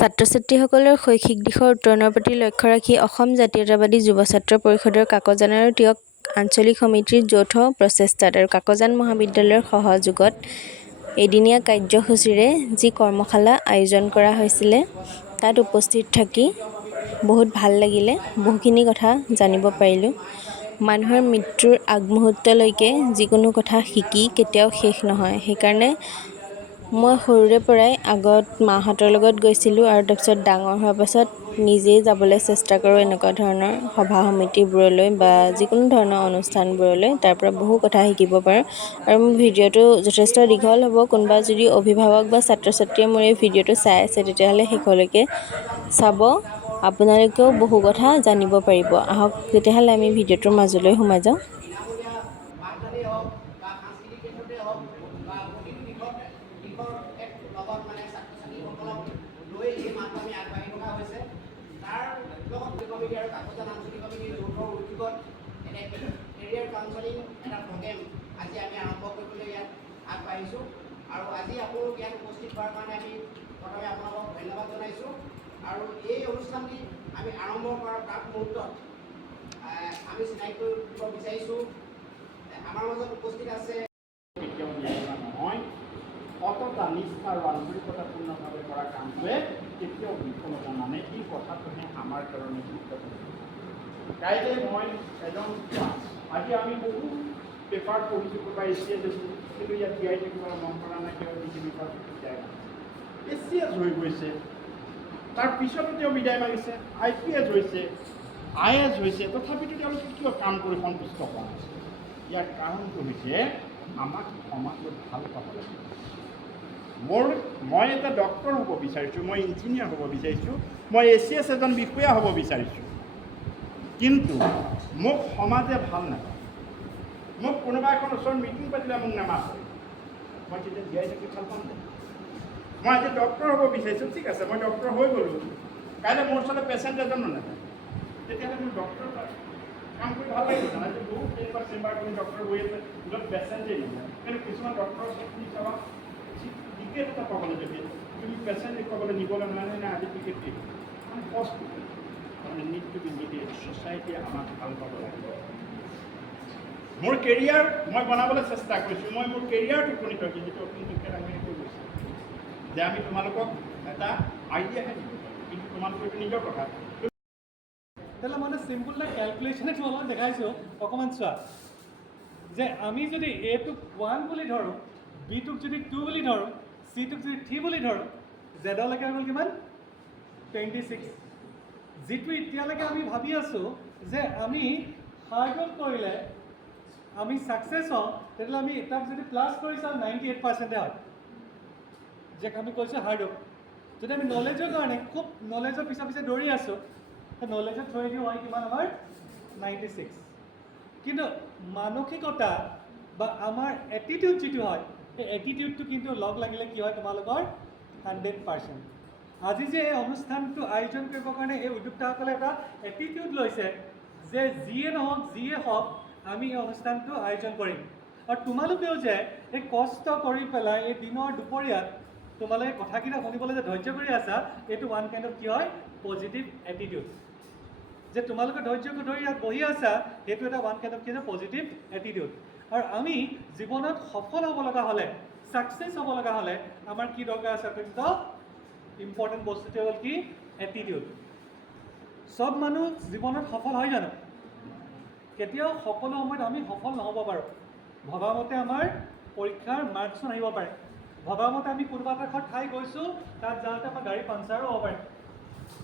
ছাত্ৰ-ছাত্ৰীসকলৰ শৈক্ষিক দিশৰ উত্তৰণৰ প্ৰতি লক্ষ্য ৰাখি অসম জাতীয়তাবাদী যুৱ ছাত্ৰ পৰিষদৰ কাকজান আৰু টিয়ক আঞ্চলিক সমিতিৰ যৌথ প্ৰচেষ্টাত আৰু কাকজান মহাবিদ্যালয়ৰ সহযোগত এদিনীয়া কাৰ্যসূচীৰে যি কৰ্মশালা আয়োজন কৰা হৈছিলে তাত উপস্থিত থাকি বহুত ভাল লাগিলে, বহুখিনি কথা জানিব পাৰিলোঁ। মানুহৰ মৃত্যুৰ আগমুহূৰ্তলৈকে যিকোনো কথা শিকি কেতিয়াও শেষ নহয়। সেইকাৰণে মই সৰুৰে পৰাই আগত মাহঁতৰ লগত গৈছিলোঁ আৰু তাৰপিছত ডাঙৰ হোৱাৰ পাছত নিজেই যাবলৈ চেষ্টা কৰোঁ এনেকুৱা ধৰণৰ সভা সমিতিবোৰলৈ বা যিকোনো ধৰণৰ অনুষ্ঠানবোৰলৈ। তাৰ পৰা বহু কথা শিকিব পাৰোঁ আৰু মোৰ ভিডিঅ'টো যথেষ্ট দীঘল হ'ব। কোনোবা যদি অভিভাৱক বা ছাত্ৰ ছাত্ৰীয়ে মোৰ এই ভিডিঅ'টো চাই আছে তেতিয়াহ'লে শেষলৈকে চাব, আপোনালোকেও বহু কথা জানিব পাৰিব। আহক তেতিয়াহ'লে আমি ভিডিঅ'টোৰ মাজলৈ সোমাই যাওঁ। কেৰিয়াৰ কাউন্সেলিং এটা প্ৰগ্ৰেম আজি আমি আৰম্ভ কৰিবলৈ ইয়াত আগবাঢ়িছোঁ আৰু আজি আপোনালোক ইয়াত উপস্থিত হোৱাৰ কাৰণে আমি প্ৰথমে আপোনালোকক ধন্যবাদ জনাইছোঁ। আৰু এই অনুষ্ঠানটি আমি আৰম্ভ কৰাৰ প্ৰাক মুহূৰ্তত আমি চিনাকি কৰিব বিচাৰিছোঁ আমাৰ মাজত উপস্থিত আছে কেতিয়াও নহয়, সততা নিষ্ঠা আৰু আন্তৰিকতাপূৰ্ণভাৱে কৰা কামটোৱে কেতিয়াও বিফলতা নানে। এই কথাটোহে আমাৰ কাৰণে গুৰুত্বপূৰ্ণ। কাইলৈ মই এজন আজি আমি বহু পেপাৰ পঢ়িছোঁ বা এছিয়াছ আছোঁ, কিন্তু ইয়াত জীয়াই থাকিবলৈ মন কৰা নাই। তেওঁ যিখিনি পেপাৰ জীয়াই এছিয়াছ হৈ গৈছে, তাৰ পিছতো তেওঁ বিদায় মাগিছে। IPS হৈছে, IAS হৈছে, তথাপিতো তেওঁলোকে কিয় কাম কৰি সন্তুষ্ট হোৱা নাছিল? ইয়াৰ কাৰণটো হৈছে আমাক সমাজত ভাল পাব লাগিব। মই এটা ডক্টৰ হ'ব বিচাৰিছোঁ, মই ইঞ্জিনিয়াৰ হ'ব বিচাৰিছোঁ, মই ACS এজন বিষয়া হ'ব বিচাৰিছোঁ, কিন্তু মোক সমাজে ভাল নাপায়। মোক কোনোবা এখন ওচৰত মিটিং পাতিলে মোক নামাতে, মই তেতিয়া জীয়াই থাকি ভাল পাম দে। মই আজি ডক্টৰ হ'ব বিচাৰিছোঁ, ঠিক আছে, মই ডক্টৰ হৈ গ'লোঁ। কাইলৈ মোৰ ওচৰতে পেচেণ্ট এজনো নাথাকে, তেতিয়াহ'লে মোৰ ডক্টৰ কাম কৰি ভাল লাগিব জানো? আজি বহুত তেনেকুৱা চেম্বাৰ কৰি ডক্টৰ হৈ আছে, য'ত পেচেণ্টেই নহয়। কিন্তু কিছুমান ডক্টৰৰ ওচৰত তুমি চাবা টিকেট এটা পাবলৈ যাবি, তুমি পেচেণ্ট দেখুৱাবলৈ নিবলৈ নোৱাৰে নে আজি টিকেট দিয়ে মানে কষ্ট মানে নিড টু বি নিডেড। ছ'চাইটিয়ে আমাক ভাল পাব লাগিব। মোৰ কেৰিয়াৰ মই বনাবলৈ চেষ্টা কৰিছোঁ। মই মোৰ কেৰিয়াৰটো উপনীত হৈছোঁ, যিটো অতিকে আমি কৈ গৈছোঁ যে আমি তোমালোকক এটা আইডিয়াহে দিব পাৰোঁ, কিন্তু তোমালোকৰ এইটো নিজৰ কথা। তেতিয়াহ'লে মানে চিম্পুল এটা কেলকুলেশ্যনে তোমালোকক দেখাইছোঁ। অকণমান চোৱা যে আমি যদি এটোক 1 বুলি ধৰোঁ, বিটোক যদি 2 বুলি ধৰোঁ, চিটোক যদি 3 বুলি ধৰোঁ, জেডলৈকে হৈ গ'ল কিমান 26। যিটো এতিয়ালৈকে আমি ভাবি আছোঁ যে আমি হাৰ্ড ৱৰ্ক কৰিলে আমি ছাকচেছ হওঁ, তেতিয়াহ'লে আমি তাক যদি প্লাছ কৰি চাওঁ 98% হয়। যে আমি কৈছোঁ হাৰ্ড ৱৰ্ক। যদি আমি নলেজৰ কাৰণে খুব নলেজৰ পিছে দৌৰি আছোঁ, নলেজৰ থ্ৰুৱেদি হয় কিমান আমাৰ 96। কিন্তু মানসিকতা বা আমাৰ এটিটিউড যিটো হয়, সেই এটিটিউডটো কিন্তু লগ লাগিলে কি হয় তোমালোকৰ 100%। আজি যে এই অনুষ্ঠানটো আয়োজন কৰিবৰ কাৰণে এই উদ্যোক্তাসকলে এটা এটিটিউড লৈছে যে যিয়ে নহওক যিয়ে হওক আমি এই অনুষ্ঠানটো আয়োজন কৰিম। আৰু তোমালোকেও যে এই কষ্ট কৰি পেলাই এই দিনৰ দুপৰীয়াত তোমালোকে কথাকেইটা শুনিবলৈ যে ধৈৰ্য কৰি আছা, এইটো ওৱান কাইণ্ড অফ কি হয় পজিটিভ এটিটিউড। যে তোমালোকে ধৈৰ্য ধৰি ইয়াত বহি আছা, সেইটো এটা ওৱান কাইণ্ড অফ কি হয় পজিটিভ এটিটিউড। আৰু আমি জীৱনত সফল হ'ব লগা হ'লে, ছাকচেছ হ'ব লগা হ'লে আমাৰ কি দৰকাৰ আছে? অত্যন্ত ইম্পৰ্টেণ্ট বস্তুটো হ'ল কি এটিটিউড। চব মানুহ জীৱনত সফল হয় জানো? কেতিয়াও সকলো সময়ত আমি সফল নহ'ব পাৰোঁ। ভবামতে আমাৰ পৰীক্ষাৰ মাৰ্কছো নাহিব পাৰে। ভবামতে আমি কোনোবা এটা ঠাই গৈছোঁ, তাত যাওঁতে আমাৰ গাড়ী পাঞ্চাৰো হ'ব পাৰে।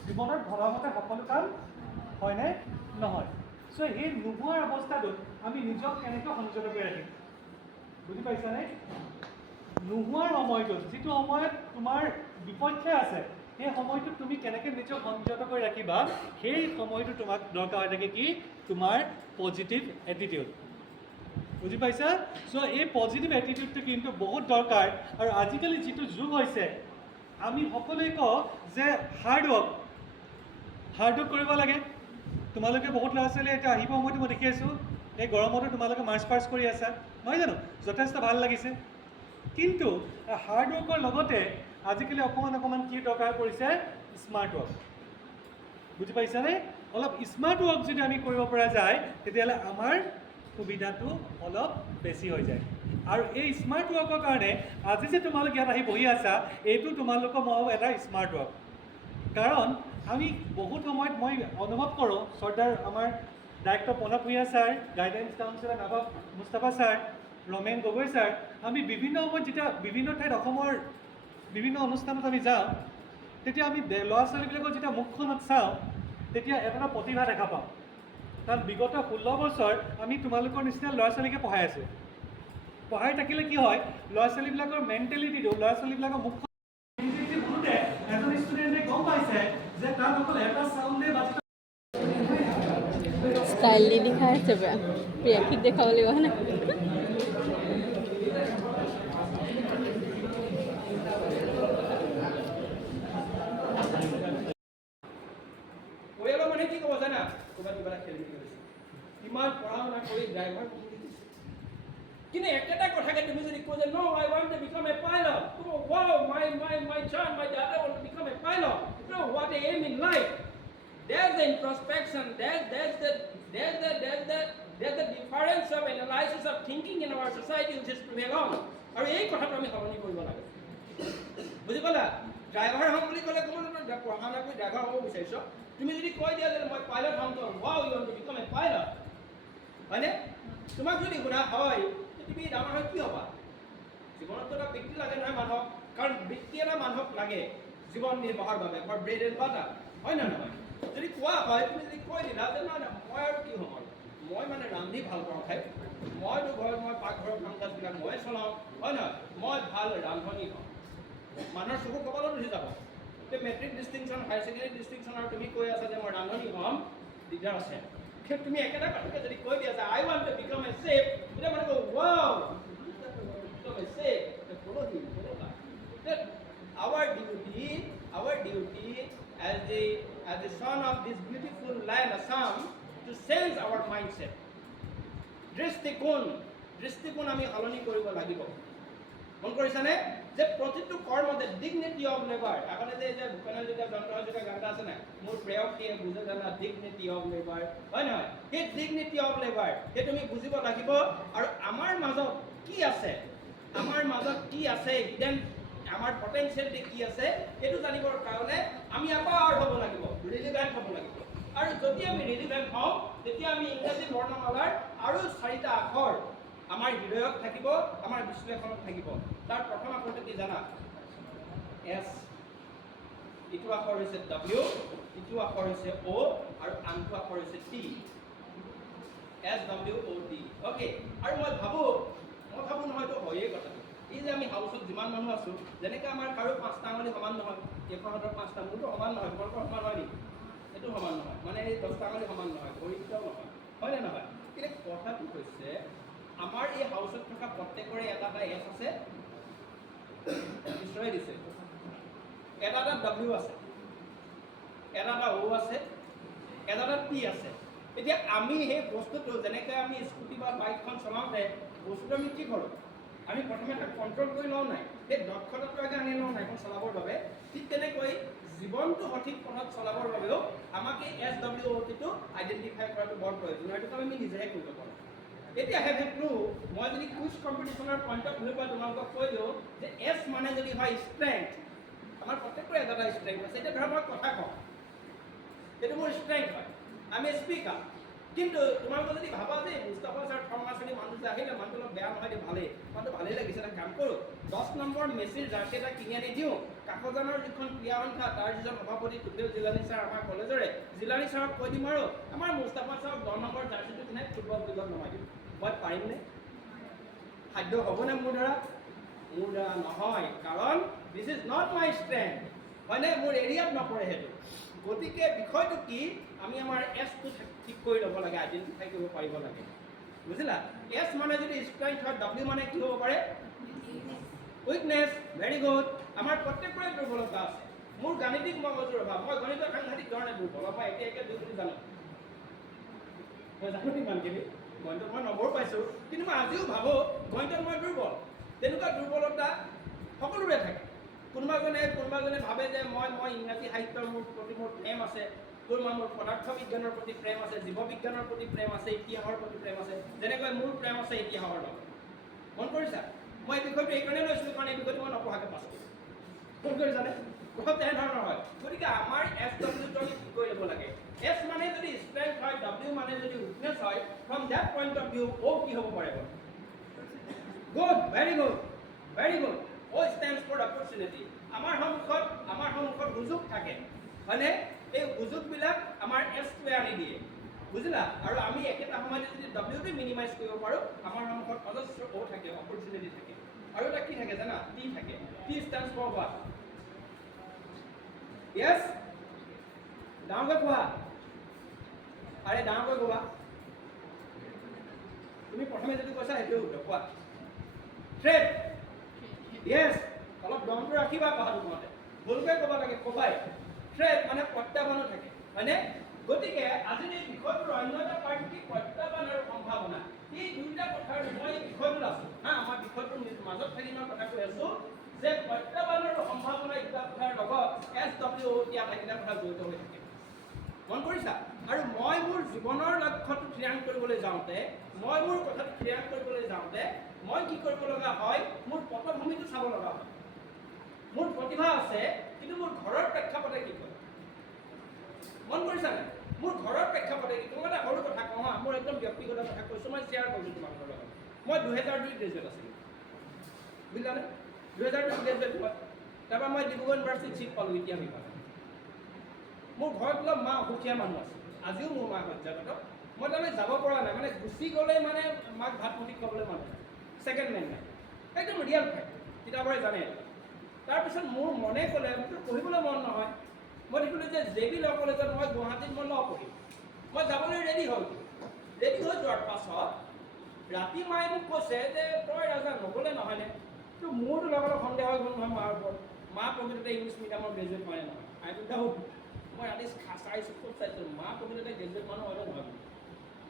জীৱনত ভবামতে সকলো কাম হয়নে নহয়? চ' সেই নোহোৱাৰ অৱস্থাটোত আমি নিজক কেনেকৈ সংযত কৰি ৰাখিম? বুজি পাইছানে? নোহোৱাৰ সময়টোত, যিটো সময়ত তোমাৰ বিপক্ষে আছে, সেই সময়টোত তুমি কেনেকৈ নিজক সংযত কৰি ৰাখিবা, সেই সময়টো তোমাক দৰকাৰ হৈ থাকে কি তোমাৰ পজিটিভ এটিটিউড। বুজি পাইছা? চ' এই পজিটিভ এটিটিউডটো কিন্তু বহুত দৰকাৰ। আৰু আজিকালি যিটো যুগ হৈছে, আমি সকলোৱে কওঁ যে হাৰ্ড ৱৰ্ক কৰিব লাগে। তোমালোকে বহুত ল'ৰা ছোৱালী এতিয়া আহিব সময়তো মই দেখি আছোঁ, এই গৰমতো তোমালোকে মাৰ্চ পাষ্ট কৰি আছা, নহয় জানো? যথেষ্ট ভাল লাগিছে। কিন্তু হাৰ্ড ৱৰ্কৰ লগতে আজিকালি অকণমান কি দৰকাৰ পৰিছে স্মাৰ্ট ৱৰ্ক বুজি পাইছানে অলপ স্মাৰ্ট ৱৰ্ক যদি আমি কৰিব পৰা যায় তেতিয়াহ'লে আমাৰ সুবিধাটো অলপ বেছি হৈ যায় আৰু এই স্মাৰ্ট ৱৰ্কৰ কাৰণে আজি যে তোমালোক ইয়াত আহি বহি আছা এইটো তোমালোকৰ মই এটা স্মাৰ্ট ৱৰ্ক কাৰণ আমি বহুত সময়ত মই অনুভৱ কৰোঁ চৰ্দাৰ আমাৰ director Pranab Bhuyan sir guidance counsellor Nawab Mustafa sir Ramen Gogoi sir আমি বিভিন্ন সময়ত যেতিয়া বিভিন্ন ঠাইত অসমৰ বিভিন্ন অনুষ্ঠানত আমি যাওঁ তেতিয়া আমি ল'ৰা ছোৱালীবিলাকৰ যেতিয়া মুখখনত চাওঁ তেতিয়া এটা প্ৰতিভা দেখা পাওঁ কাৰণ বিগত 16 বছৰ আমি তোমালোকৰ নিচিনা ল'ৰা ছোৱালীকে পঢ়াই আছোঁ পঢ়াই থাকিলে কি হয় ল'ৰা ছোৱালীবিলাকৰ মেণ্টেলিটিটো ল'ৰা ছোৱালীবিলাকৰ মুখখন শুনোতে এজন ষ্টুডেণ্টে গম পাইছে যে তাত অকল এটা চাউণ্ডে বাজি ষ্টাইল দি দেখাই আছে পুৰা প্ৰিয়াক্ষীক দেখাব লাগিব হয়নে পৰিয়ালৰ মানুহে কি ক'ব জানা ক'ৰবাত কিবা এটা খেলি মেলি হৈছে কিমান পঢ়া শুনা কৰি ড্ৰাইভাৰ কিন্তু একেটা কথাকে তুমি যদি কোৱা যে no I want to become a pilot wow my child my daughter want to become a pilot no what I am in life there's the introspection there's the difference of analysis of thinking in our society which is prevail on আৰু এই কথাটো আমি সলনি কৰিব লাগে বুজি পালা driver হ'ম বুলি ক'লে কোনো পঢ়া শুনা কৰি ড্ৰাইভাৰ হ'ব বিচাৰিছ তুমি যদি কৈ দিয়া যে মই পাইলট হ'ম তো wow you want to become a pilot হয়নে তোমাক যদি সোধা হয় তুমি ডাঙৰ হৈ কি হ'বা জীৱনতো এটা বৃত্তি লাগে নহয় মানুহক কাৰণ বৃত্তি এটা মানুহক লাগে জীৱন নিৰ্বাহৰ বাবে ফৰ ব্ৰেড এণ্ড বাটাৰ হয় নে নহয় যদি কোৱা হয় তুমি যদি কৈ দিলা যে নাই নাই মই আৰু কি হ'ম আৰু মই মানে ৰান্ধি ভাল পাওঁ খাই মইতো ঘৰত মই পাকঘৰৰ কাম কাজবিলাক মই চলাওঁ হয় নহয় মই ভাল ৰান্ধনি হওঁ মানুহৰ চকু কপালত উঠি যাব এতিয়া matric distinction higher secondary distinction আৰু তুমি কৈ আছা যে মই ৰান্ধনি হ'ম দিগদাৰ আছে তুমি একেটা কথাকে যদি কৈ দিয়া যে I want to become a chef তেতিয়া মানে কয় wow become a chef follow him follow that our duty as the son of this beautiful land Assam to change our mindset দৃষ্টিকোণ আমি সলনি কৰিব লাগিব মন কৰিছানে যে প্ৰতিটো কৰ্মতে ডিগনিটি অফ লেবাৰ আগতে যে ভূপেন হাজৰিকা জয়ন্ত হাজৰিকা গান এটা আছে নাই মোৰ প্ৰেয়সীয়ে বুজে জানা ডিগনিটি অফ লেবাৰ হয় নহয় সেই ডিগনিটি অফ লেবাৰ সেই তুমি বুজিব লাগিব আৰু আমাৰ মাজত কি আছে হিডেন আমাৰ পটেনচিয়েলিটি কি আছে সেইটো জানিবৰ কাৰণে আমি এবাৰ হ'ব লাগিব ৰিলিভেণ্ট হ'ব লাগিব আৰু যদি আমি ৰিলিভেণ্ট হওঁ তেতিয়া আমি ইংৰাজী বৰ্ণমালাৰ আৰু 4টা আখৰ আমাৰ হৃদয়ত থাকিব আমাৰ বিশ্লেষণত থাকিব তাৰ প্ৰথম আখৰটো কি জানা এছ ইটো আখৰ হৈছে ডব্লিউ ইটো আখৰ হৈছে অ' আৰু আনটো আখৰ হৈছে টি SWOT অ'কে আৰু মই ভাবোঁ নহয়তো হয়েই কথাটো এই যে আমি হাউচত যিমান মানুহ আছোঁ যেনেকৈ আমাৰ কাৰো 5টা আঙুলি সমান নহয় এখনহঁতৰ 5টা মোৰতো সমান নহয় তোমালোকৰ সমান হয় নেকি সেইটো সমান নহয় মানে এই 10টা আঙুলি সমান নহয় ভৰিকেইটাও নহয় হয়নে নহয় কিন্তু কথাটো হৈছে আমাৰ এই হাউচত থকা প্ৰত্যেকৰে এটা এছ আছে ঈশ্বৰে দিছে এটা ডব্লিউ আছে এটা অ' আছে এটা টি আছে এতিয়া আমি সেই বস্তুটো যেনেকৈ আমি স্কুটি বা বাইকখন চলাওঁতে বস্তুটো আমি কি কৰোঁ আমি প্ৰথমে তাক কণ্ট্ৰল কৰি লওঁ নাই সেই দক্ষতাটো আগে আনি লওঁ নাই এখন চলাবৰ বাবে ঠিক তেনেকৈ জীৱনটো সঠিক পথত চলাবৰ বাবেও আমাক এই SWOTটো আইডেণ্টিফাই কৰাটো বৰ প্ৰয়োজন সেইটো আমি নিজেহে কৰিব পাৰোঁ এতিয়া হেভ এ ক্লু মই যদি কুইজ কম্পিটিশ্যনৰ পইণ্ট অফ ভিউৰ পৰা তোমালোকক কৈ দিওঁ যে এছ মানে যদি হয় ষ্ট্ৰেংথ আমাৰ প্ৰত্যেকৰে এটা ষ্ট্ৰেংথ আছে এতিয়া ধৰা মই কথা কওঁ সেইটো মোৰ ষ্ট্ৰেংথ হয় আমি স্পীকাৰ কিন্তু তোমালোকে যদি ভাবা যে মুস্তাফা ছাৰ ফাৰ্মাচী মানুহ যে আহিলে মানুহটো অলপ বেয়া নহয় দে মানুহটো ভালেই লাগিছে এটা কাম কৰোঁ 10 নম্বৰ মেচিৰ জাৰ্চি এটা কিনি আনি দিওঁ কাকজানৰ যিখন ক্ৰীড়া সন্থা তাৰ যিজন সভাপতি টুটেল জিলানী ছাৰ আমাৰ কলেজৰে জিলানী ছাৰক কৈ দিম আৰু আমাৰ মুস্তাফা ছাৰক 10 নম্বৰ জাৰ্চিটো কিনাই ফুটবল ফিল্ডত নমাই দিম মই পাৰিমনে সাধ্য হ'বনে মোৰ দ্বাৰা নহয় কাৰণ this is not my strength হয়নে মোৰ এৰিয়াত নপৰে সেইটো গতিকে বিষয়টো কি আমি আমাৰ এছটো ঠিক কৰি ল'ব লাগে আইডেণ্টিফাই কৰিব পাৰিব লাগে বুজিলা এছ মানে যদি ষ্ট্ৰেংথ হয় ডব্লিউ মানে কি হ'ব পাৰে উইকনেছ ভেৰি গুড আমাৰ প্ৰত্যেকৰে দুৰ্বলতা আছে মোৰ গাণিতিক মগজুৰ অভাৱ মই গণিতৰ সাংঘাতিক ধৰণে দুৰ্বল মই একে দুই বুলি জানো মই জানো ইমানখিনি গণিতত মই নম্বৰ পাইছোঁ কিন্তু মই আজিও ভাবোঁ গণিতত মই দুৰ্বল তেনেকুৱা দুৰ্বলতা সকলোৰে থাকে কোনোবাজনে ভাবে যে মই ইংৰাজী সাহিত্যৰ প্ৰতি মোৰ প্ৰেম আছে, মোৰ পদাৰ্থ বিজ্ঞানৰ প্ৰতি প্ৰেম আছে, জীৱ বিজ্ঞানৰ প্ৰতি প্ৰেম আছে, ইতিহাসৰ প্ৰতি প্ৰেম আছে, যেনেকৈ মোৰ প্ৰেম আছে ইতিহাসৰ লগত। মন কৰিছা? মই এই বিষয়টো এইকাৰণে লৈছিলোঁ কাৰণ এই বিষয়টো মই নপঢ়াকৈ পাছ কৰিছোঁ। মন কৰিছানে? কথা তেনেধৰণৰ হয়। গতিকে আমাৰ SW কি কৰি ল'ব লাগে? S মানে যদি ষ্ট্ৰেংথ হয়, W মানে যদি উইকনেছ হয়, from that point of view O কি হ'ব পাৰে? Good, very good, very good. O stands for opportunity. আমাৰ সন্মুখত সুযোগ থাকে, হয়নে? এই সুযোগবিলাক আমাৰ S-টোৱে আনি দিয়ে, বুজিলা? আৰু আমি একেটা সময়তে যদি W-টো মিনিমাইজ কৰিব পাৰোঁ, আমাৰ সন্মুখত অজস্ৰ O থাকে, অপৰচুনিটি থাকে। আৰু এটা কি থাকে জানা? T থাকে। T stands for what? Yes? ডাঙৰকৈ কোৱা। আৰে ডাঙৰকৈ কোৱা। তুমি প্ৰথমে যদি কৈছা সেইটোৱে উত্তৰ কোৱা। থ্ৰেট। Yes, অলপ দমটো ৰাখিবা কথাটো কওঁতে। ভুলকৈ ক'ব লাগে কবাই। থ্ৰেট মানে প্ৰত্যাহ্বানো থাকে, হয়নে? গতিকে আজিৰ এই বিষয়টোৰ অন্য এটা পাৰ্ট কি? প্ৰত্যাহ্বান আৰু সম্ভাৱনা। এই দুইটা কথাৰ মই এই বিষয়টোত আছোঁ, আমাৰ বিষয়টোৰ মাজত থাকি মই কথা কৈ আছোঁ যে প্ৰত্যাহ্বান আৰু সম্ভাৱনা এইটা কথাৰ লগত SW দিয়া থাকিলে কথা জড়িত হৈ থাকে। মন কৰিছা? আৰু মই মোৰ জীৱনৰ লক্ষ্যটো থিৰাং কৰিবলৈ যাওঁতে, মই মোৰ কথাটো থিৰাং কৰিবলৈ যাওঁতে মই কি কৰিব লগা হয়? মোৰ পটভূমিটো চাব লগা হয়। মোৰ প্ৰতিভা আছে, কিন্তু মোৰ ঘৰৰ প্ৰেক্ষাপটে কি কয়? মন কৰিছানে? মোৰ ঘৰৰ প্ৰেক্ষাপটে কি কয়? এটা সৰু কথা কওঁ, মোৰ একদম ব্যক্তিগত কথা কৈছোঁ, মই শ্বেয়াৰ কৰিছোঁ তোমালোকৰ লগত। মই 2002 গ্ৰেজুৱেট আছিলোঁ, বুজিলানে? 2002 গ্ৰেজুৱেট মই। তাৰপৰা মই ডিব্ৰুগড় ইউনিভাৰ্চিটিত ছিট পালোঁ ইতিহাস বিভাগত। মোৰ ঘৰত অলপ মা অসুখীয়া মানুহ আছে, আজিও মোৰ মা শয্যাগত। মই তাৰমানে যাব পৰা নাই, মানে গুচি গ'লেই মানে মাক ভাত মুঠি খাবলৈ মানুহ নাই, ছেকেণ্ড মেন নাই, একদম ৰিয়েল ফেক্ট, কিতাপৰে জানে। তাৰপিছত মোৰ মনে ক'লে মোৰতো পঢ়িবলৈ মন নহয়। মই দেখিলোঁ যে JB ল কলেজত মই গুৱাহাটীত মই ল পঢ়িম। মই যাবলৈ ৰেডি হ'লোঁ। ৰেডি হৈ যোৱাৰ পাছত ৰাতি মায়ে মোক কৈছে যে তই ৰাজা নগ'লে নহয়নে? তো মোৰতো লগত সন্দেহ হৈ গ'ল নহয় মাৰ ওপৰত। মা প্ৰকৃততে ইংলিছ মিডিয়ামৰ গ্ৰেজুৱেট হয় নহয়? আই ডাউট। মই ৰাতি চাইছোঁ, খুব চাইছোঁ, মা প্ৰকৃততে গ্ৰেজুৱেট মানুহ হয় নহয়?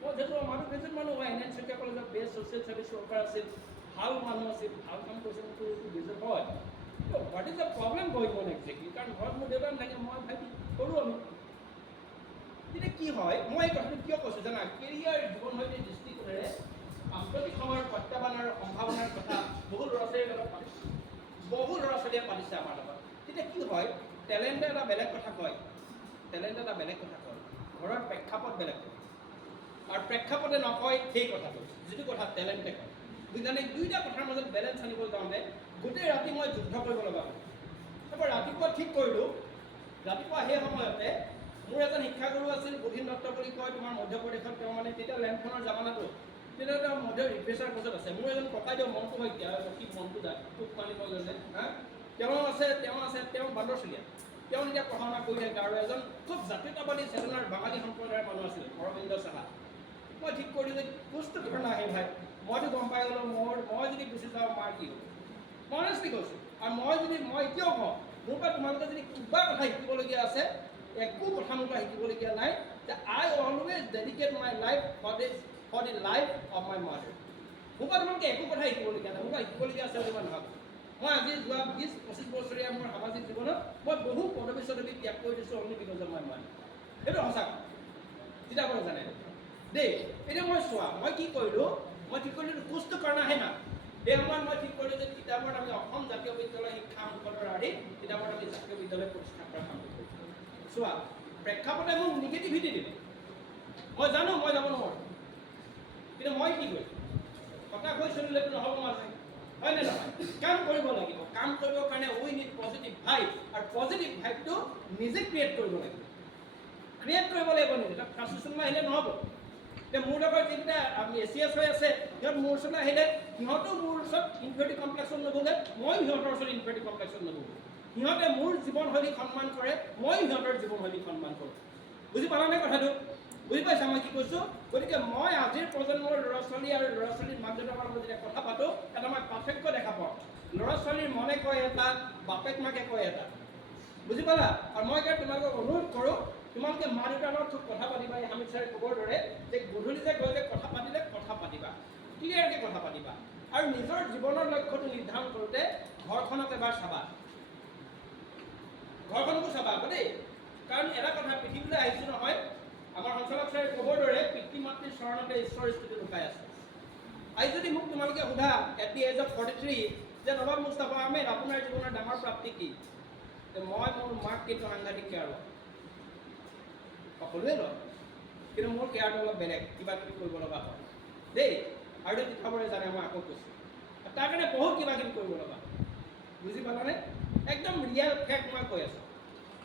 মই যিহেতু মাটো গ্ৰেজুৱেট মানুহ হয়, NN শইকীয়া কলেজত বেষ্ট ছ'চিয়েল ছাৰ্ভিচ ৱৰ্কাৰ আছিল, ভাল মানুহ আছিল, ভাল কাম কৰিছিল, গ্ৰেজুৱেট হয়। What is the problem going on exactly? কাৰণ ঘৰত মোৰ দেউতা নাথাকে, মই ভাইটি কৰোঁ আমি। তেতিয়া কি হয়, মই এই কথাটো কিয় কৈছোঁ জানা? কেৰিয়াৰ জীৱনশৈলীৰ দৃষ্টিকোণেৰে সাম্প্ৰতিক সময়ৰ প্ৰত্যাহ্বান আৰু সম্ভাৱনাৰ কথা বহু ল'ৰা ছোৱালীৰ লগত পাতিছোঁ, বহু ল'ৰা ছোৱালীয়ে পাতিছে আমাৰ লগত। তেতিয়া কি হয়, টেলেণ্টে এটা বেলেগ কথা কয়, ঘৰৰ প্ৰেক্ষাপট বেলেগ কয়, আৰু প্ৰেক্ষাপটে নকয় সেই কথাটো, যিটো কথা টেলেণ্টে কয়। বুজিলানে? দুইটা কথাৰ মাজত বেলেঞ্চ আনিব যাওঁতে গোটেই ৰাতি মই যুদ্ধ কৰিব লগা হ'ল। তাৰপৰা ৰাতিপুৱা ঠিক কৰিলোঁ, ৰাতিপুৱা সেই সময়তে মোৰ এজন শিক্ষাগুৰু আছিল, বুধিন দত্ত বুলি কয়, তোমাৰ মধ্যপ্ৰদেশত। তেওঁ মানে তেতিয়া লেণ্ডফোনৰ জামানাটো, তেতিয়া তেওঁ মধ্য ৰিফ্ৰেছাৰ কোৰ্চত আছে। মোৰ এজন ককাইদেউ মনটো হয়, কি মনটো যায়, খুব পানী পোৱা গৈছে, তেওঁ আছে, তেওঁ বান্দৰচলীয়া। তেওঁ এতিয়া পঢ়া শুনা কৰি থাকে। আৰু এজন খুব জাতীয়তাবাদী চেতনাৰ বাঙালী সম্প্ৰদায়ৰ মানুহ আছিল, অৰবিন্দ সাহা। মই ঠিক কৰিলোঁ যে কুছটো ধৰণা আহে ভাই, মইতো গম পাই গ'লোঁ মই যদি গুচি যাওঁ মাৰ কি হ'ব। মই অনেষ্টলি কৈছোঁ। আৰু মই এতিয়াও কওঁ, মোৰ পৰা তোমালোকে যদি কিবা কথা শিকিবলগীয়া আছে, একো কথা মোৰ পৰা শিকিবলগীয়া নাই, যে I always dedicate my life for the life of my mother. মোৰ পৰা তোমালোকে একো কথা শিকিবলগীয়া নাই, মোৰ পৰা শিকিবলগীয়া আছে বুলি মই নাভাবোঁ। মই আজি যোৱা 20-25 বছৰীয়া মোৰ সামাজিক জীৱনত মই বহু পদবী চদবী ত্যাগ কৰি দিছোঁ only because of my mother. সেইটো সঁচা কথা, কিতাপত জানে দেই। এতিয়া মই চোৱা, মই কি কৰিলোঁ, মই ঠিক কৰিলোঁ কুছটো কৰনা হে না। সেই সময়ত মই ঠিক কৰিলোঁ যে কিতাপত আমি অসম জাতীয় বিদ্যালয় শিক্ষা সংসদৰ আৰ্হি কিতাপত আমি জাতীয় বিদ্যালয় প্ৰতিষ্ঠা কৰা কাম কৰিছোঁ। চোৱা, প্ৰেক্ষাপটে মোক নিগেটিভিটি দিলে, মই জানো মই যাব নোৱাৰোঁ, কিন্তু মই কি কৰিছোঁ, হতাশ হৈ চলিলেতো নহ'ব মানে, হয় নে নহয়? কাম কৰিব লাগিব। কাম কৰিবৰ কাৰণে উই নিড পজিটিভ ভাইব, আৰু পজিটিভ ভাইবটো নিজে ক্ৰিয়েট কৰিব লাগিব, নিজে। তাত ফ্ৰাষ্ট্ৰেশ্যন আহিলে নহ'ব। এতিয়া মোৰ লগত যিকেইটা ACS হৈ আছে, সিহঁত মোৰ ওচৰত আহিলে, সিহঁতেও মোৰ ওচৰত ইনফিৰিয়ৰিটি কমপ্লেক্সত নভোগে, মই সিহঁতৰ ওচৰত ইনফিৰিয়ৰিটি কমপ্লেক্সত নভোগে। সিহঁতে মোৰ জীৱনশৈলীক সন্মান কৰে, মই সিহঁতৰ জীৱনশৈলীক সন্মান কৰোঁ। বুজি পালানে কথাটো? বুজি পাইছা মই কি কৈছোঁ? গতিকে মই আজিৰ প্ৰজন্মৰ ল'ৰা ছোৱালী আৰু ল'ৰা ছোৱালীৰ মাক দেউতাকৰ লগত যেতিয়া কথা পাতোঁ, এটা মই পাৰ্থক্য দেখা পাওঁ। ল'ৰা ছোৱালীৰ মনে কয় এটা, বাপেক মাকে কয় এটা। বুজি পালা? আৰু মই এতিয়া তোমালোকক অনুৰোধ কৰোঁ, তোমালোকে মা দেউতাৰ লগত খুব কথা পাতিবা। এই হামিদ ছাৰে ক'বৰ দৰে যে গধূলি যে গৈ যে কথা পাতিলে কথা পাতিবা, ক্লিয়াৰকৈ কথা পাতিবা। আৰু নিজৰ জীৱনৰ লক্ষ্যটো নিৰ্ধাৰণ কৰোঁতে ঘৰখনক এবাৰ চাবা। ঘৰখনকো চাবা আকৌ দেই। কাৰণ এটা কথা, পৃথিৱীলৈ আহিছোঁ নহয়, আমাৰ সঞ্চালক ছাৰে ক'বৰ দৰে পিতৃ মাতৃৰ চৰণতে ঈশ্বৰ স্থিতি লুকাই আছে। আজি যদি মোক তোমালোকে সোধা এট দি এজ অফ 43 যে নবাব মুস্তাফা আহমেদ আপোনাৰ জীৱনৰ ডাঙৰ প্ৰাপ্তি কি, মই মোৰ মাক কিন্তু সাংঘাতিক কেয়াৰ লওঁ, সকলোৱে লওঁ, কিন্তু মোৰ কেয়াৰটো অলপ বেলেগ, কিবা কিবি কৰিব লগা হয় দেই। আৰু তিথাবৰে জানে মই আকৌ কৈছোঁ, তাৰ কাৰণে বহুত কিবা কিবি কৰিব লগা হয়, বুজি পালানে? একদম ৰিয়েল ফেক্ট মই কৈ আছোঁ।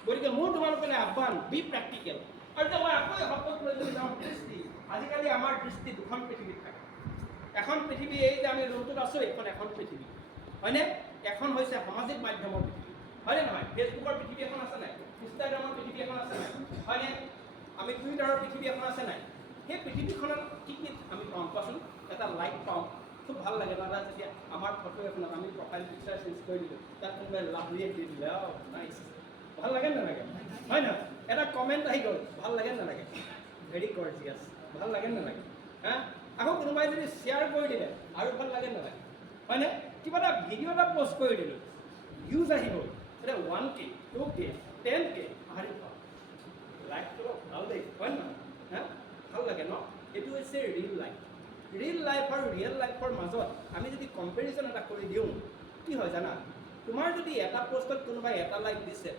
গতিকে মোৰ তোমালোকলৈ আহ্বান, বি প্ৰেক্টিকেল। আৰু এতিয়া মই আকৌ শব্দত লৈ যদি যাওঁ দৃষ্টি, আজিকালি আমাৰ দৃষ্টি দুখন পৃথিৱীত থাকে। এখন পৃথিৱী, এই যে আমি ৰুমটোত আছোঁ, এইখন এখন পৃথিৱী, হয়নে? এখন হৈছে সামাজিক মাধ্যমৰ পৃথিৱী, হয়নে নহয়? ফেচবুকৰ পৃথিৱী এখন আছে নাই? ইনষ্টাগ্ৰামৰ পৃথিৱী এখন আছে নাই? হয়নে? আমি টুইটাৰৰ পৃথিৱী এখন আছে নাই? সেই পৃথিৱীখনত কি কি আমি পাওঁ কোৱাচোন? এটা লাইক পাওঁ, খুব ভাল লাগে দাদা যেতিয়া আমাৰ ফটো এখনত আমি প্ৰফাইল পিকচাৰ চেঞ্জ কৰি দিলোঁ, তাত কোনোবাই লাভলি দি দিলে, নাইচ, ভাল লাগে নালাগে? হয় নহয়? এটা কমেণ্ট আহি গ'ল, ভাল লাগে নালাগে? ভেৰি গৰ্জিয়াছ, ভাল লাগে নালাগে? হা? আকৌ কোনোবাই যদি শ্বেয়াৰ কৰি দিলে আৰু ভাল লাগে নালাগে? হয়নে? কিবা এটা ভিডিঅ' এটা পষ্ট কৰি দিলোঁ, ভিউজ আহি গ'ল, এতিয়া 1K 2K 10K আহি পাওঁ, লাইফটো ভাল দেই, হয় নহয়? হা? ভাল লাগে ন? এইটো হৈছে ৰিয়েল লাইফ। ৰিয়েল লাইফ আৰু ৰিয়েল লাইফৰ মাজত আমি যদি কম্পেৰিজন এটা কৰি দিওঁ, কি হয় জানা? তোমাৰ যদি এটা পষ্টত কোনোবাই এটা লাইক দিছে,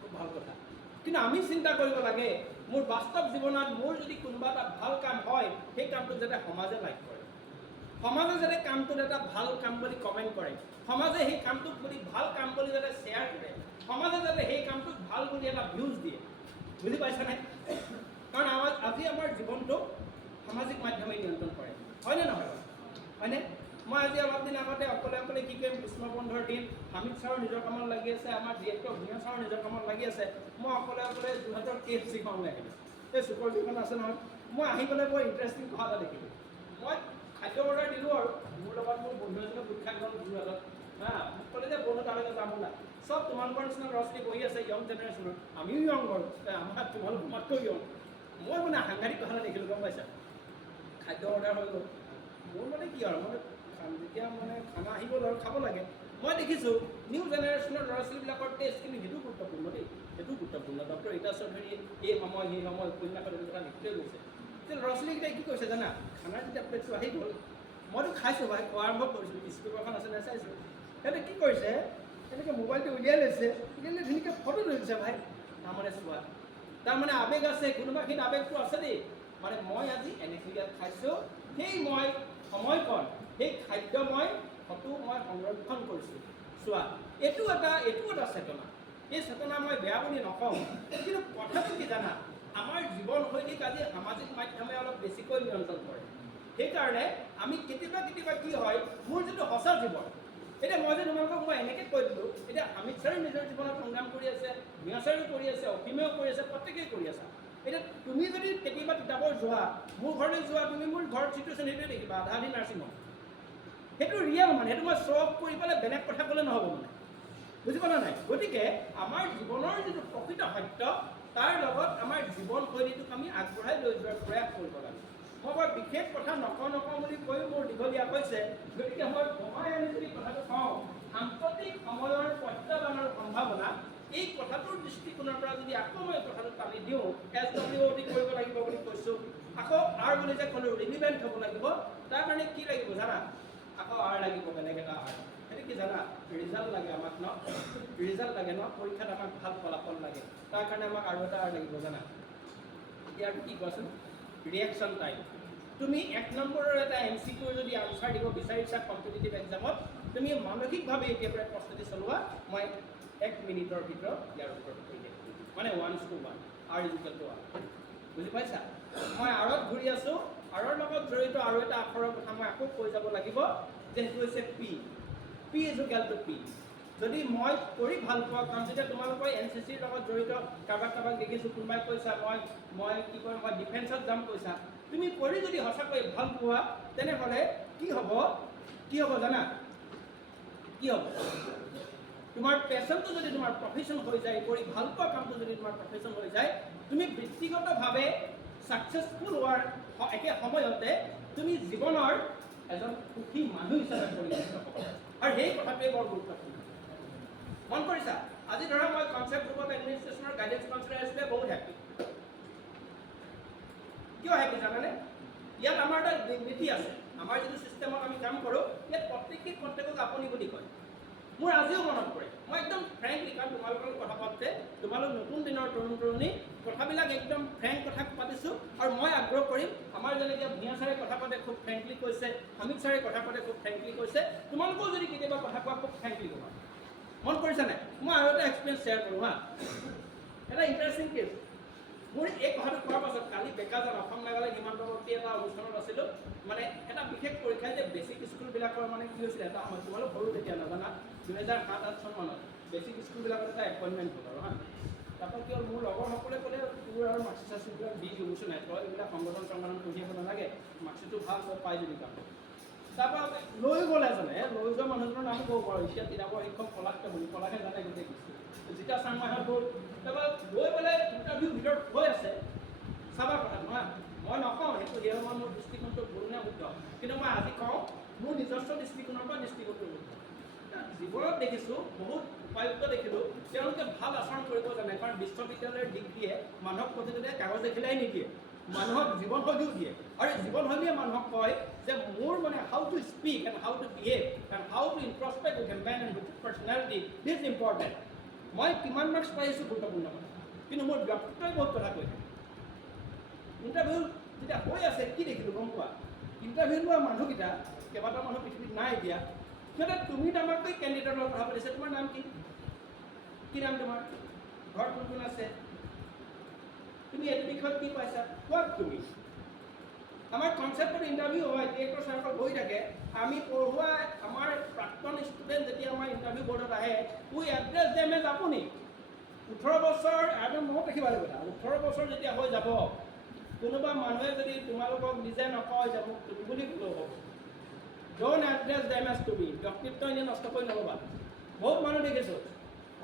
খুব ভাল কথা, কিন্তু আমি চিন্তা কৰিব লাগে মোৰ বাস্তৱ জীৱনত মোৰ যদি কোনোবা এটা ভাল কাম হয়, সেই কামটোত যাতে সমাজে লাইক কৰে, সমাজে যাতে কামটোত এটা ভাল কাম বুলি কমেণ্ট কৰে, সমাজে সেই কামটোক বুলি ভাল কাম বুলি যাতে শ্বেয়াৰ কৰে, সমাজে যাতে সেই কামটোক ভাল বুলি এটা ভিউজ দিয়ে। বুজি পাইছানে? কাৰণ আজি আমাৰ জীৱনটো সামাজিক মাধ্যমে নিয়ন্ত্ৰণ কৰে, হয়নে নহয়? হয়নে? মই আজি অলপ দিন আগতে অকলে অকলে কি কৰিম, গ্ৰীষ্ম বন্ধৰ দিন, হামিদ ছাৰৰ নিজৰ কামত লাগি আছে, আমাৰ ডিৰেক্টৰ ভূঞা ছাৰৰ নিজৰ কামত লাগি আছে, মই অকলে অকলে যোৰহাটৰ KFC খাবলৈ আহিলোঁ। এই চুকৰ যিখন আছে নহয়, মই আহি পেলাই বৰ ইণ্টাৰেষ্টিং কথা এটা দেখিলোঁ। মই খাদ্য অৰ্ডাৰ দিলোঁ আৰু মোৰ লগত মোৰ বন্ধু এজনে পৰীক্ষা গ'ল যোৰহাটত, হা, মোক ক'লে যে বন্ধু তালৈকে যাম ওলা, চব তোমালোকৰ নিচিনা ল'ৰা ছোৱালী বহি আছে, য়ং জেনেৰেশ্যনৰ, আমিও য়ং বাৰু, আমাৰ তোমালোক আমাতকৈ য়ং। মই মানে সাংঘাতিক কথা এটা দেখিলোঁ, গম পাইছা? খাদ্য অৰ্ডাৰ হৈ গ'ল, মোৰ মানে কি আৰু মানে যেতিয়া মানে খানা আহি গ'ল আৰু খাব লাগে, মই দেখিছোঁ নিউ জেনেৰেশ্যনৰ ল'ৰা ছোৱালীবিলাকৰ টেষ্ট, কিন্তু সেইটো গুৰুত্বপূৰ্ণ দেই, সেইটো গুৰুত্বপূৰ্ণ। ডক্টৰ ৰীতা চৌধুৰী এই সময় সেই সময় উপন্যাসত এইটো কথা লিখি থৈ গৈছে যে ল'ৰা ছোৱালীকেইটাই কি কৰিছে জানা, খানাৰ যেতিয়া প্লেটটো আহি গ'ল, মইতো খাইছোঁ ভাই, খোৱা আৰম্ভ কৰিছোঁ, স্কুলখন আছে নে চাইছোঁ, সিহঁতে কি কৰিছে, তেনেকৈ মোবাইলটো উলিয়াই লৈছে, উলিয়াই ধুনীয়াকৈ ফটো লৈ দিছে ভাই, তাৰমানে চোৱা, তাৰমানে আৱেগ আছে, কোনোবাখিনিত আৱেগটো আছে দেই, মানে মই আজি এনেকৈ ইয়াত খাইছোঁ, সেই মই সময়কণ, সেই খাদ্য মই ফটো মই সংৰক্ষণ কৰিছোঁ, চোৱা, এইটো এটা চেতনা। এই চেতনা মই বেয়া বুলি নকওঁ, কিন্তু কথাটো কি জানা, আমাৰ জীৱনশৈলীক আজি সামাজিক মাধ্যমে অলপ বেছিকৈ নিয়ন্ত্ৰণ কৰে। সেইকাৰণে আমি কেতিয়াবা কি হয়, মোৰ যিটো সঁচা জীৱন, এতিয়া মই যে তোমালোকক মই এনেকৈ কৈ দিলোঁ, এতিয়া হামিদ ছাৰে নিজৰ জীৱনত সংগ্ৰাম কৰি আছে, ভূঞা ছাৰেও কৰি আছে, অসীমেও কৰি আছে, প্ৰত্যেকেই কৰি আছে। এতিয়া তুমি যদি কেতিয়াবা তিতাবৰ যোৱা, মোৰ ঘৰলৈ যোৱা, তুমি মোৰ ঘৰত চিটুৱেশ্যন সেইটোৱে দেখিবা, আধা দিন নাৰ্ছিং হোম, সেইটো ৰিয়েল মানে, সেইটো মই শ্ব' অফ কৰি পেলাই বেলেগ কথা ক'লে নহ'ব মানে, বুজি পালা নাই? গতিকে আমাৰ জীৱনৰ যিটো প্ৰকৃত সত্য, তাৰ লগত আমাৰ জীৱনশৈলীটোক আমি আগবঢ়াই লৈ যোৱাৰ প্ৰয়াস কৰিব লাগে। মই বৰ বিশেষ কথা নকওঁ বুলি কৈও মোৰ দীঘলীয়া হৈছে, গতিকে মই কমাই আনি যদি কথাটো কওঁ, সাম্প্ৰতিক সময়ৰ প্ৰত্যাহ্বানৰ সম্ভাৱনা, এই কথাটোৰ দৃষ্টিকোণৰ পৰা যদি আকৌ মই কথাটো টানি দিওঁ, SWOT কৰিব লাগিব বুলি কৈছোঁ, আকৌ আৰ বুলি যে ক'লোঁ ৰিলিভেণ্ট হ'ব লাগিব, তাৰ কাৰণে কি লাগিব জানা? আকৌ আৰ লাগিব, বেলেগ এটা আৰ, সেইটো কি জানা? ৰিজাল্ট লাগে আমাক ন, ৰিজাল্ট লাগে ন, পৰীক্ষাত আমাক ভাল ফলাফল লাগে, তাৰ কাৰণে আমাক আৰু এটা আৰ লাগিব জানা? এতিয়া কি কোৱাচোন? Reaction time. তুমি 1 নম্বৰৰ এটা MCQ যদি আনচাৰ দিব বিচাৰিছা কম্পিটিটিভ এক্সামত, তুমি মানসিকভাৱে এতিয়াৰ পৰাই প্ৰস্তুতি চলোৱা, মই 1 মিনিটৰ ভিতৰত ইয়াৰ উত্তৰটো কৈ দিম, মানে 1:1, R=1, বুজি পাইছা? মই আৰত ঘূৰি আছোঁ, আৰৰ লগত জড়িত আৰু এটা আখৰৰ কথা মই আকৌ কৈ যাব লাগিব, যে সেইটো হৈছে P=P। যদি মই কৰি ভাল পোৱা কাম, যেতিয়া তোমালোকৰ NCCৰ লগত জড়িত কাৰোবাক দেখিছোঁ, কোনোবাই কৈছা মই কি কৰিম, মই ডিফেন্সত যাম কৈছা, তুমি কৰি যদি সঁচাকৈ ভাল পোৱা, তেনেহ'লে কি হ'ব জানা? কি হ'ব? তোমাৰ পেশ্যনটো যদি তোমাৰ প্ৰফেশ্যন হৈ যায়, কৰি ভাল পোৱা কামটো যদি তোমাৰ প্ৰফেশ্যন হৈ যায়, তুমি ব্যক্তিগতভাৱে ছাকচেছফুল হোৱাৰ একে সময়তে তুমি জীৱনৰ এজন সুখী মানুহ হিচাপে পৰিগণিত হ'ব, আৰু সেই কথাটোৱে বৰ গুৰুত্বপূৰ্ণ। মন কৰিছা? আজি ধৰা মই কনচেপ্ট গ্ৰুপ অফ এডমিনিষ্ট্ৰেশ্যনৰ গাইডেন্স কাউন্সিলৰ আছিলে বহুত হেপী কিয় হেপী জানানে ইয়াত আমাৰ এটা নীতি আছে আমাৰ যিটো চিষ্টেমত আমি কাম কৰোঁ ইয়াত প্ৰত্যেকক আপুনি বুলি কয় মোৰ আজিও মনত পৰে মই একদম ফ্ৰেংকলি কাৰণ তোমালোকৰ কথা পাতোঁতে তোমালোক নতুন দিনৰ তৰুণ তৰুণী কথাবিলাক একদম ফ্ৰেংক কথা পাতিছোঁ আৰু মই আগ্ৰহ কৰিম আমাৰ যেনেকৈ ভূঞা ছাৰে কথা পাতে খুব ফ্ৰেংকলি কৈছে অমিত ছাৰে কথা পাতে খুব ফ্ৰেংকলি কৈছে তোমালোকেও যদি কেতিয়াবা কথা কোৱা খুব ফ্ৰেংকলি ক'বা মন কৰিছা নাই মই আৰু এটা এক্সপিৰিয়েঞ্চ শ্বেয়াৰ কৰোঁ হা এটা ইণ্টাৰেষ্টিং কেছ মোৰ এই কথাটো কোৱাৰ পাছত কালি বেকাজান অসম মেঘালয় সীমান্তৱৰ্তী এটা অনুষ্ঠানত আছিলোঁ মানে এটা বিশেষ পৰীক্ষা যে বেছিক স্কুলবিলাকৰ মানে কি হৈছিলে এটা সময় তোমালোক সৰু তেতিয়া নাজানা 2007-08 চন মানত বেছিক স্কুলবিলাকত এটা এপইণ্টমেণ্ট হ'ল আৰু হা তাৰপৰা কি হ'ল মোৰ লগৰসকলে ক'লে তোৰ আৰু মাৰ্কশ্বিট চাৰ্কশ্বিটবিলাক দি গৈছোঁ নাই তই এইবিলাক সংগঠন কৰি থাকিব নালাগে মাৰ্কশ্বিটটো ভাল তই পাই যাবি কাম তাৰপৰা লৈ গ'ল এজনে লৈ যোৱা মানুহজনৰ নাম ক'ব পাৰোঁ এতিয়া কিতাপৰ শিক্ষক পলাশকে বুলি পলাশে জানে গোটেই কিছু জিতা চাংমাইহঁত গ'ল তাৰপৰা লৈ পেলাই ইণ্টাৰভিউ ভিতৰত হৈ আছে চাবা কথা নহয় মই নকওঁ সেইটো সেয়া মই মোৰ দৃষ্টিকোণটো ভুল নে শুদ্ধ কিন্তু মই আজি কওঁ মোৰ নিজস্ব দৃষ্টিকোণৰ পৰা দৃষ্টিকোণটো শুদ্ধ জীৱনত দেখিছোঁ বহুত উপায়ুক্ত দেখিলোঁ তেওঁলোকে ভাল আচৰণ কৰিব জানে কাৰণ বিশ্ববিদ্যালয়ৰ ডিগ্ৰীয়ে মানুহক প্ৰতিযোগিতাই কাগজ দেখিলেই নিদিয়ে মানুহক জীৱনশৈলীও দিয়ে আৰু জীৱনশৈলীয়ে মানুহক কয় যে মোৰ মানে how to speak and how to behave and how to introspect with a man and with personality this important মই কিমান মাৰ্কছ পাইছোঁ গুৰুত্বপূৰ্ণ কথা কিন্তু মোৰ ব্যক্তিত্বই বহুত কথা কৈ থাকে ইণ্টাৰভিউ যেতিয়া হৈ আছে কি দেখিলোঁ গম পোৱা ইণ্টাৰভিউ লোৱা মানুহকেইটা কেইবাটাও মানুহ পৃথিৱীত নাই এতিয়া সিহঁতে তুমি নামাকৈ কেণ্ডিডেটৰ কথা পাতিছে তোমাৰ নাম কি নাম তোমাৰ ঘৰত কোন কোন আছে তুমি এইটো বিষয়ত কি পাইছা কোৱা তুমি আমাৰ কনচেপ্টত ইণ্টাৰভিউ হয় ডিৰেক্টৰ ছাৰসকল বহি থাকে আমি পঢ়োৱা আমাৰ প্ৰাক্তন ষ্টুডেণ্ট যেতিয়া আমাৰ ইণ্টাৰভিউ বৰ্ডত আহে উই এড্ৰেছ দেম এজ আপুনি 18 বছৰ আৰু মনত ৰাখিব লাগিব 18 বছৰ যেতিয়া হৈ যাব কোনোবা মানুহে যদি তোমালোকক নিজে নকয় যে মোক তুমি বুলি ক'ব ড'ন্ট এড্ৰেছ দেম এজ তুমি ব্যক্তিত্ব এনেই নষ্ট কৰি নল'বা বহুত মানুহ দেখিছোঁ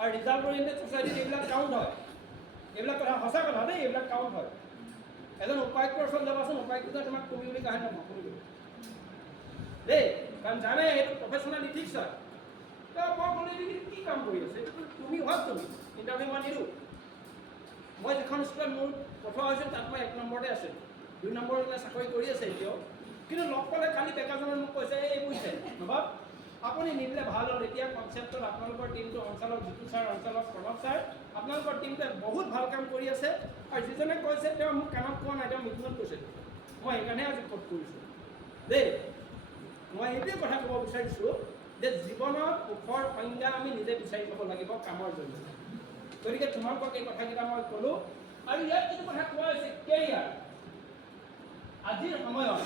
আৰু ৰিজাল্ট অৰিয়েণ্টেড ছ'চাইটিত এইবিলাক কাউণ্ট হয় এইবিলাক কথা সঁচা কথা দেই এইবিলাক কাউণ্ট হয় এজন উপায়ুক্তৰ ওচৰত যাবাচোন উপায়ুক্ত তোমাক তুমি বুলি কাহিনী নকৰিব দেই কাৰণ জানে এইটো প্ৰফেচনেল ইথিক্স হয় মই ক'লে কি কাম কৰি আছে এইটো তুমি হোৱা তুমি ইণ্টাৰভিউ মই নিদিওঁ মই যিখন স্কুলত মোৰ পঠোৱা হৈছিল তাত মই 1 নম্বৰতে আছিলোঁ 2 নম্বৰ চাকৰি কৰি আছে এতিয়াও কিন্তু লগ পালে কালি বেকাজনে মোক কৈছে এই বুজিছে নবাব আপুনি নিদিলে ভাল হ'ল এতিয়া কনচেপ্টত আপোনালোকৰ টিমটো অঞ্চলক জিতু ছাৰ অঞ্চলক প্ৰণৱ ছাৰ আপোনালোকৰ টিমটোৱে বহুত ভাল কাম কৰি আছে আৰু যিজনে কৈছে তেওঁ মোক কামত কোৱা নাই তেওঁ মিটিঙত কৈছে মই সেইকাৰণে আজি ফোন কৰিছোঁ দেই মই এইটোৱে কথা ক'ব বিচাৰিছোঁ যে জীৱনত সুখৰ সংজ্ঞা আমি নিজে বিচাৰি ল'ব লাগিব কামৰ জৰিয়তে গতিকে তোমালোকক এই কথাকেইটা মই ক'লোঁ আৰু ইয়াত যিটো কথা কোৱা হৈছে কেৰিয়াৰ আজিৰ সময়ত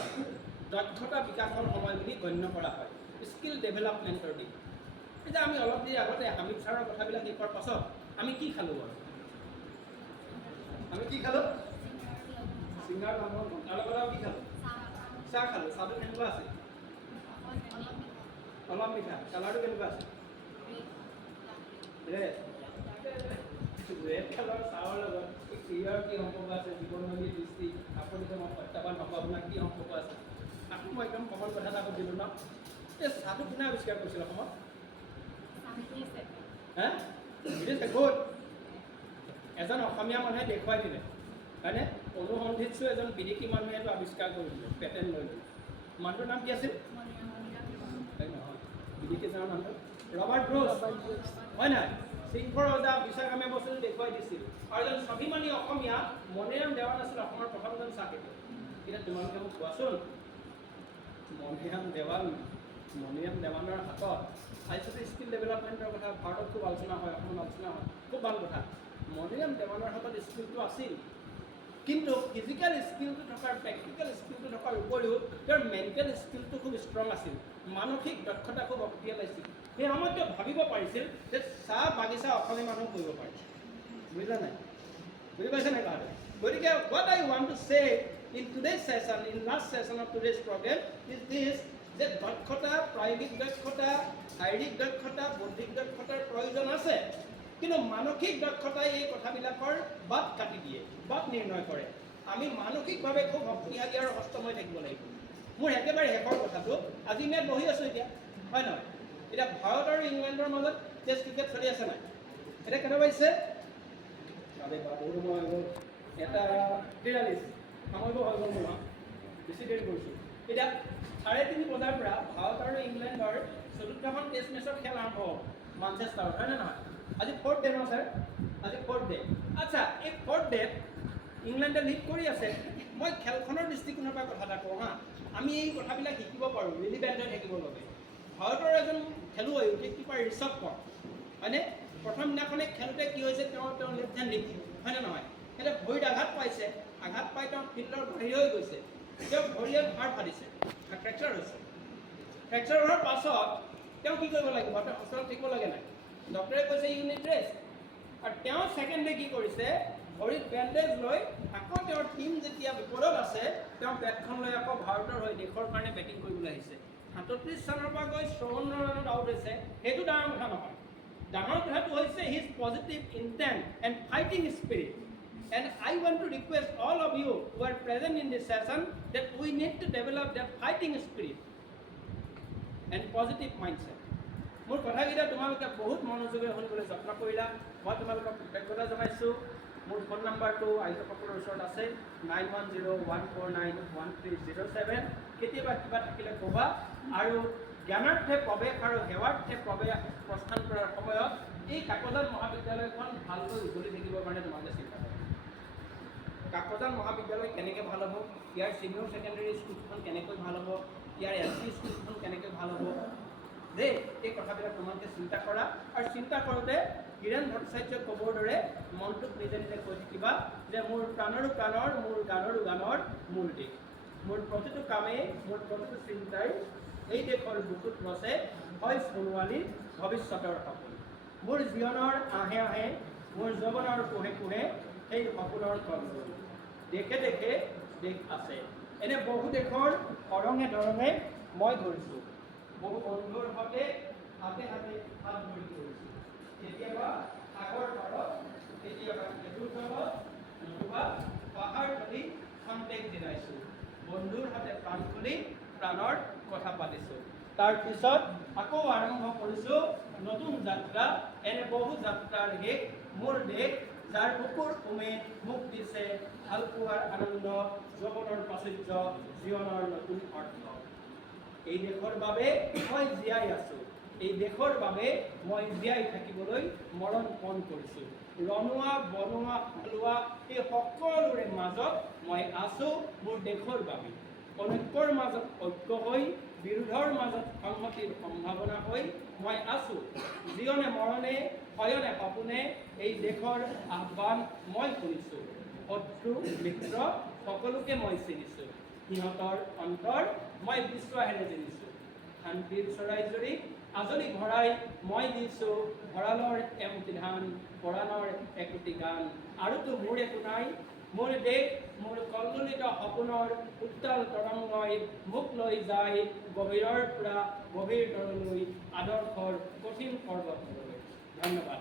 দক্ষতা বিকাশৰ সময় বুলি গণ্য কৰা হয় স্কিল ডেভেলপমেণ্টৰ দিন এতিয়া আমি অলপ দেৰি আগতে হামিদ ছাৰৰ কথাবিলাক শেষ কৰাৰ পাছত আমি কি খালোঁ বাৰু আমি কি খালোঁ চিংগাৰ নামৰ তাৰ লগত আৰু কি খালোঁ চাহ খালোঁ চাহটো কেনেকুৱা আছে অলপ মিঠা কালাৰটো কেনেকুৱা আছে ৰেড কালাৰ চাহৰ লগত এই ক্ৰিয়াৰ কি সম্পৰ্ক আছে জীৱনশৈলী দৃষ্টি আপুনি যে মই প্ৰত্যাহ্বান হ'ব আপোনাক কি সম্পৰ্ক আছে আকৌ মই একদম কমন কথা এটা সুধিলোঁ ন এই চাহটো কোনে আৱিষ্কাৰ কৰিছিল অসমত হে গুড এজন অসমীয়া মানুহে দেখুৱাই দিলে হয়নে অনুসন্ধিৎসু এজন বিদেশী মানুহে এইটো আৱিষ্কাৰ কৰি দিলে পেটেণ্ট লৈ দিলে মানুহটোৰ নাম কি আছিল নহয় বিদেশী জনৰ নামটো ৰবাৰ্ট ব্ৰুচ হয় নাই সিংহৰ ৰজা বিশাখামে বস্তুটো দেখুৱাই দিছিল আৰু এজন স্বাভিমানী অসমীয়া মণিৰাম দেৱান আছিল অসমৰ প্ৰথমজন চাহ খেতিয়ক এতিয়া তোমালোকে মোক কোৱাচোন মণিৰাম দেৱানৰ হাতত আইচিটি স্কিল ডেভেলপমেণ্টৰ কথা ভাৰতত খুব আলোচনা হয় অসমত আলোচনা হয় খুব ভাল কথা মণিৰাম দেৱানৰ হাতত স্কিলটো আছিল কিন্তু ফিজিকেল স্কিলটো থকাৰ প্ৰেক্টিকেল স্কিলটো থকাৰ উপৰিও তেওঁৰ মেণ্টেল স্কিলটো খুব ষ্ট্ৰং আছিল মানসিক দক্ষতা খুব শক্তিশালী আছিল সেই সময়ত তেওঁ ভাবিব পাৰিছিল যে চাহ বাগিচা অসমীয়া মানুহ কৰিব পাৰে বুজিলা নাই বুজি পাইছে নাই কথাটো গতিকে what I want to say in today's session in last session of today's programme is this যে দক্ষতা প্ৰায়োগিক দক্ষতা শাৰীৰিক দক্ষতা বৌদ্ধিক দক্ষতাৰ প্ৰয়োজন আছে কিন্তু মানসিক দক্ষতাই এই কথাবিলাকৰ বাট কাটি দিয়ে বাট নিৰ্ণয় কৰে আমি মানসিকভাৱে খুব শক্তিশালী আৰু হস্তময় থাকিব লাগিব মোৰ একেবাৰে শেষৰ কথাটো আজি আমি বহি আছোঁ এতিয়া হয় নহয় এতিয়া ভাৰত আৰু ইংলেণ্ডৰ মাজত টেষ্ট ক্ৰিকেট চলি আছে নাই এতিয়া কেইটা পাইছে বহুত সময় হৈ গ'ল 1:43 সামৰিব হৈ গ'ল মোৰ বেছি দেৰি কৰিছোঁ এতিয়া 3:30 বজাৰ পৰা ভাৰত আৰু ইংলেণ্ডৰ চতুৰ্থখন টেষ্ট মেচৰ খেল আৰম্ভ হ'ব মানচেষ্টাৰত হয়নে নহয় আজি 4th ডে ন ছাৰ আজি 4th ডে আচ্ছা এই 4th ডেত ইংলেণ্ডে লিড কৰি আছে মই খেলখনৰ দৃষ্টিকোণৰ পৰা কথা এটা কওঁ হা আমি এই কথাবিলাক শিকিব পাৰোঁ ৰিলিভেণ্ট হৈ থাকিব লাগে ভাৰতৰ এজন খেলুৱৈ উইকেটকিপাৰ ঋষভ পন্থ হয়নে প্ৰথম দিনাখনে খেলোঁতে কি হৈছে তেওঁ লেফ্ট হেণ্ডিং হয়নে নহয় এতিয়া ভৰিত আঘাত পাইছে আঘাত পাই তেওঁ ফিল্ডৰ বাহিৰ হৈ গৈছে তেওঁ ভৰিয়ে ভাৰ ফালিছে ফ্ৰেকচাৰ হৈছে ফ্ৰেকচাৰ হোৱাৰ পাছত তেওঁ কি কৰিব লাগিব তেওঁ হস্পিটেলত থাকিব লাগে নাই ডক্টৰে কৈছে ইউনিট ৰেষ্ট আৰু তেওঁ ছেকেণ্ড ডে কি কৰিছে ভৰিত বেণ্ডেজ লৈ আকৌ তেওঁৰ টীম যেতিয়া বিপদত আছে তেওঁ বেটখন লৈ আকৌ ভাৰতৰ হৈ দেশৰ কাৰণে বেটিং কৰিবলৈ আহিছে 37 ৰানৰ পৰা গৈ 54 ৰানত আউট হৈছে সেইটো ডাঙৰ কথা নহয় ডাঙৰ কথাটো হৈছে his positive intent and fighting spirit and I want to request all of you who are present in this session that we need to develop that fighting spirit and positive mindset মোৰ কথাকেইটা তোমালোকে বহুত মনোযোগেৰে শুনিবলৈ যত্ন কৰিলা মই তোমালোকক কৃতজ্ঞতা জনাইছোঁ মোৰ ফোন নাম্বাৰটো আয়োজকসকলৰ ওচৰত আছে 9101491307 কেতিয়াবা কিবা থাকিলে ক'বা আৰু জ্ঞানাৰ্থে প্ৰৱেশ আৰু সেৱাৰ্থে প্ৰৱেশ প্ৰস্থান কৰাৰ সময়ত এই কাকজান মহাবিদ্যালয়খন ভালকৈ উজ্বলি থাকিবৰ কাৰণে তোমালোকে চিন্তা কৰা কাকজান মহাবিদ্যালয় কেনেকৈ ভাল হ'ব ইয়াৰ ছিনিয়ৰ ছেকেণ্ডেৰী স্কুলখন কেনেকৈ ভাল হ'ব ইয়াৰ LP স্কুলখন কেনেকৈ ভাল হ'ব দেই এই কথাবিলাক তোমালোকে চিন্তা কৰা আৰু চিন্তা কৰোঁতে হীৰেণ ভট্টাচাৰ্যই ক'বৰ দৰে মনটোক নিজে নিজে কৈ থাকিবা যে মোৰ প্ৰাণৰো প্ৰাণৰ মোৰ গানৰো গানৰ মূল দিশ মোৰ প্ৰতিটো কামেই মোৰ প্ৰতিটো চিন্তাই এই দেশৰ বুকুত ৰচে হয় সোণোৱালী ভৱিষ্যতৰ সপোন মোৰ জীৱনৰ আহে আহে মোৰ যৌৱনৰ কোহে কোহে সেই সপোনৰ কলজল দেখে দেখে দেশ আছে এনে বহু দেশৰ অৰঙে দৰঙে মই ধৰিছোঁ বহু বন্ধুৰ সৈতে হাতে হাতে হাত ধৰি কৰিছোঁ কেতিয়াবা সাগৰ পাৰত কেতিয়াবা সেতুৰ তলত নতুবা পাহাৰ ধৰি খন্তেক জিৰাইছোঁ বন্ধুৰ হাতে প্ৰাণ খুলি প্ৰাণৰ কথা পাতিছোঁ তাৰপিছত আকৌ আৰম্ভ কৰিছোঁ নতুন যাত্ৰা এনে বহু যাত্ৰাৰ শেষ মোৰ দেশ যাৰ বুকুৰ উমেদ মোক দিছে ভাল পোৱাৰ আনন্দ যৌৱনৰ প্ৰাচুৰ্য জীৱনৰ নতুন অৰ্থ এই দেশৰ বাবে মই জীয়াই আছোঁ এই দেশৰ বাবে মই জীয়াই থাকিবলৈ মৰণ পণ কৰিছোঁ ৰণুৱা বনোৱা হালোৱা এই সকলোৰে মাজত মই আছোঁ মোৰ দেশৰ বাবে অনৈক্যৰ মাজত ঐক্য হৈ বিৰোধৰ মাজত সংহতিৰ সম্ভাৱনা হৈ মই আছোঁ জীৱনে মৰণে শয়নে সপোনে এই দেশৰ আহ্বান মই শুনিছোঁ শত্ৰু মিত্ৰ সকলোকে মই চিনিছোঁ সিহঁতৰ অন্তৰ মই বিশ্বাসেৰে জিনিছোঁ শান্তিৰ চৰাইজুৰি আজলি ভৰাই মই দিছোঁ ভঁৰালৰ এমুঠি ধান পৰাণৰ একোটি গান আৰুতো মোৰ একো নাই মোৰ দেশ মোৰ কল্লোলিত সপোনৰ উত্তাল তৰংগই মোক লৈ যায় গভীৰৰ পৰা গভীৰতৰলৈ আদৰ্শৰ কঠিন পৰ্বতলৈ ধন্যবাদ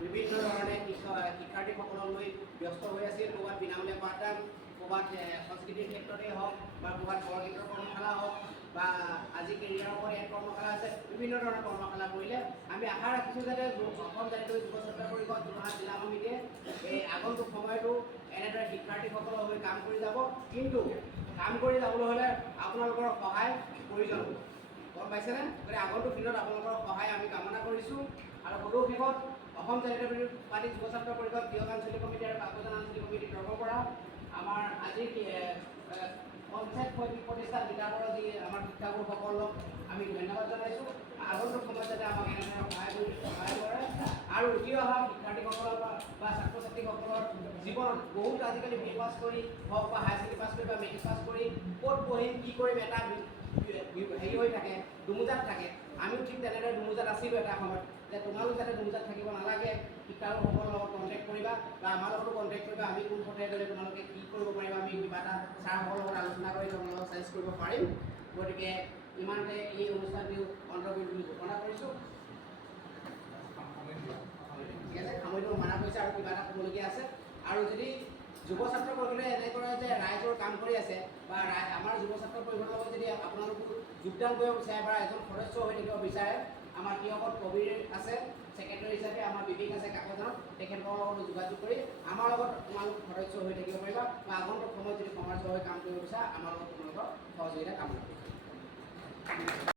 বিভিন্ন ধৰণে শিক্ষাৰ্থীসকলক লৈ ব্যস্ত হৈ আছিল ক'ৰবাত বিনামূলীয়া পাঠদান ক'ৰবাত সংস্কৃতিৰ ক্ষেত্ৰতেই হওক বা ক'ৰবাত বৰগীতৰ কৰ্মশালা হওক বা আজি কেৰিয়াৰৰ ওপৰত এক কৰ্মশালা আছে বিভিন্ন ধৰণৰ কৰ্মশালা কৰিলে আমি আশা ৰাখিছোঁ যাতে অসম জাতীয় যুৱ ছাত্ৰ পৰিষদ যোৰহাট জিলা সমিতিয়ে এই আগন্তুক সময়তো এনেদৰে শিক্ষাৰ্থীসকলৰ হৈ কাম কৰি যাব কিন্তু কাম কৰি যাবলৈ হ'লে আপোনালোকৰ সহায় প্ৰয়োজন হ'ব গম পাইছেনে গতিকে আগন্তুক দিনত আপোনালোকৰ সহায় আমি কামনা কৰিছোঁ আৰু সদৌ শেষত অসম জাতীয়তাবাদী যুৱ ছাত্ৰ পৰিষদ বৃহৎ আঞ্চলিক কমিটি আৰু কাকজান আঞ্চলিক কমিটিৰ তৰফৰ পৰা আমাৰ আজিৰ পঞ্চায়ত প্ৰতিষ্ঠান বিদ্যালয়ৰ যি আমাৰ শিক্ষাগুৰুসকলক আমি ধন্যবাদ জনাইছোঁ আগন্তুক সময়ত যাতে আমাক এনেধৰণৰ সহায় কৰে আৰু উঠি অহা শিক্ষাৰ্থীসকলৰ বা ছাত্ৰ ছাত্ৰীসকলৰ জীৱনত বহুত আজিকালি বি পাছ কৰি হওক বা হায়াৰ ছেকেণ্ডেৰী পাছ কৰি বা মেট্ৰিক পাছ কৰি ক'ত পঢ়িম কি কৰিম এটা হেৰি হৈ থাকে দুমোজাত থাকে আমিও ঠিক তেনেদৰে দুমোজাত আছিলোঁ এটা সময়ত যে তোমালোক যাতে দুমোজাত থাকিব নালাগে শিক্ষাগুৰুসকলৰ লগত কণ্টেক্ট কৰিবা বা আমাৰ লগতো কণ্টেক্ট কৰিবা আমি কোন পথেৰে গ'লে তোমালোকে কি কৰিব পাৰিবা আমি কিবা এটা ছাৰসকলৰ লগত আলোচনা কৰি তোমালোকক চেঞ্জ কৰিব পাৰিম গতিকে ইমানতে এই অনুষ্ঠানটো অন্তৰ্ভুক্ত বুলি ঘোষণা কৰিছোঁ ঠিক আছে সামৰিব মানা কৰিছে আৰু কিবা এটা ক'বলগীয়া আছে আৰু যদি যুৱ ছাত্ৰ পৰিষদে এনে কৰে যে ৰাইজৰ কাম কৰি আছে বা আমাৰ যুৱ ছাত্ৰ পৰিষদৰ লগত যদি আপোনালোকে যোগদান কৰিব বিচাৰে বা এজন সদস্য হৈ থাকিব বিচাৰে আমাৰ কৃষকত কবিৰ আছে, ছেক্ৰেটাৰী হিচাপে আমাৰ বিবেক আছে কাকজানত, তেখেতসকলৰ লগত যোগাযোগ কৰি আমাৰ লগত তোমালোক সদস্য হৈ থাকিব পাৰিবা বা আগন্তুক সময়ত যদি সমাজৰ হৈ কাম কৰিব বিচাৰা আমাৰ লগত তোমালোকৰ সহযোগিতা কাম কৰিব।